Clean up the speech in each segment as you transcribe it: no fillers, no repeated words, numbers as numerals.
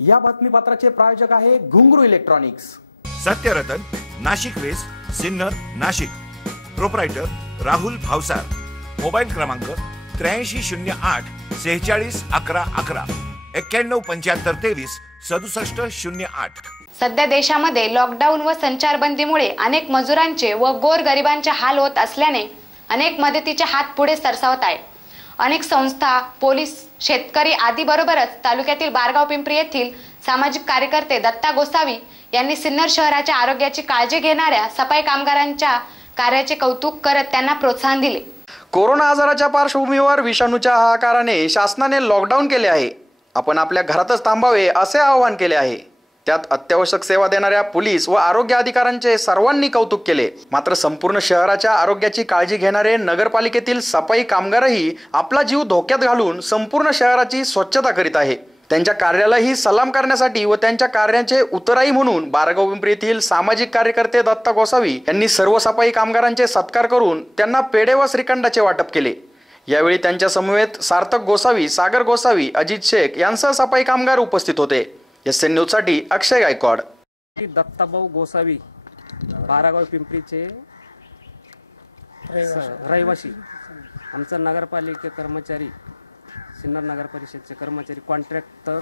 या बातमीपत्राचे प्रायोजक आहे Ghungroo electronics. Satyaratan, Nashik west, Sinnar, Nashik. Proprietor Rahul Bhavsar. Mobile क्रमांक 8308 46 11 11 91 75 23 67 08। सध्या देशामध्ये लॉकडाऊन व संचारबंदीमुळे अनेक मजुरांचे व गोरगरिबांचे हाल होत असल्याने अनेक मदतीचे हात पुढे सरसावत आहे। अनेक संस्था, पोलीस, शेतकरी आदी बरोबरच तालुक्यातील बारगाव पिंपरी येथील सामाजिक कार्यकर्ते दत्ता गोसावी यांनी सिन्नर शहराच्या आरोग्याची काळजी घेणाऱ्या सफाई कामगारांच्या कार्याचे कौतुक करत त्यांना प्रोत्साहन दिले। कोरोना आजाराच्या पार्श्वभूमीवर विषाणूच्या हाहाकाराने शासनाने लॉकडाऊन केले आहे। आपण आपल्या घरातच थांबावे असे आवाहन केले आहे। त्यात अत्यावश्यक सेवा देणाऱ्या पोलीस व आरोग्य अधिकाऱ्यांचे सर्वांनी कौतुक केले। मात्र संपूर्ण शहराच्या आरोग्याची काळजी घेणारे नगरपालिकेतील सफाई कामगारही आपला जीव धोक्यात घालून संपूर्ण शहराची स्वच्छता करीत आहे। त्यांच्या कार्यालाही सलाम करण्यासाठी व त्यांच्या कार्याचे उत्तराई म्हणून बारगाव पिंपरी येथील सामाजिक कार्यकर्ते दत्ता गोसावी यांनी सर्व सफाई कामगारांचे सत्कार करून त्यांना पेढे व श्रीखंडाचे वाटप केले। यावेळी त्यांच्या समवेत सार्थक गोसावी, सागर गोसावी, अजित शेख यांसह सफाई कामगार उपस्थित होते। एसएन न्यूज साठी अक्षय गायकवाड। दत्ताभाऊ गोसावी बारगाव पिंपरीचे रहिवासी, आमचा नगरपालिका कर्मचारी, सिन्नर नगर परिषदचे कर्मचारी, कॉन्ट्रॅक्टर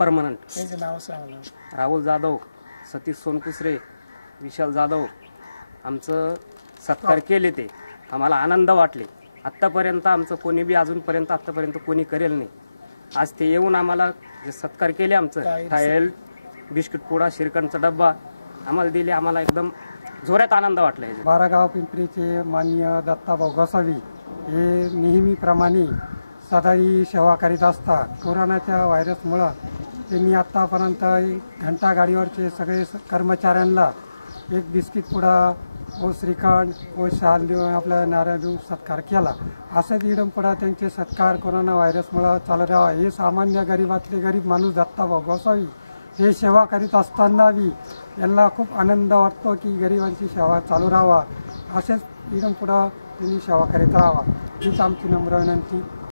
परमनंट, त्यांचे नाव सांगा। राहुल जाधव, सतीश सोनकुसरे, विशाल जाधव, आमचं सत्कार केले ते आम्हाला आनंद वाटले। आत्तापर्यंत आमचं कोणी बी अजूनपर्यंत आत्तापर्यंत कोणी करेल नाही। आज ते येऊन आम्हाला जे सत्कार केले, आमचं टायल, बिस्किट पुडा, श्रीखंडचा डब्बा आम्हाला दिले, आम्हाला एकदम जोरात आनंद वाटला। बारगाव पिंपरीचे माननीय दत्ताभाऊ गोसावी हे नेहमीप्रमाणे सदाही सेवा करीत असतात। कोरोनाच्या व्हायरसमुळे त्यांनी आत्तापर्यंत घंटा गाडीवरचे सगळे कर्मचाऱ्यांना एक बिस्किट पुडा व श्रीखंड व शाल देऊन आपल्या नारळ देऊन सत्कार केला। असंच इडमपुडा त्यांचे सत्कार कोरोना व्हायरसमुळे चालू राहावा हे सामान्य गरीबातले गरीब माणूस दत्ताभाऊ गोसावी हे सेवा करीत असताना बी यांना खूप आनंद वाटतो की गरिबांची सेवा चालू राहावा, असेच इडमपुडा त्यांनी सेवा करीत राहावा हीच आमची नम्र विनंती।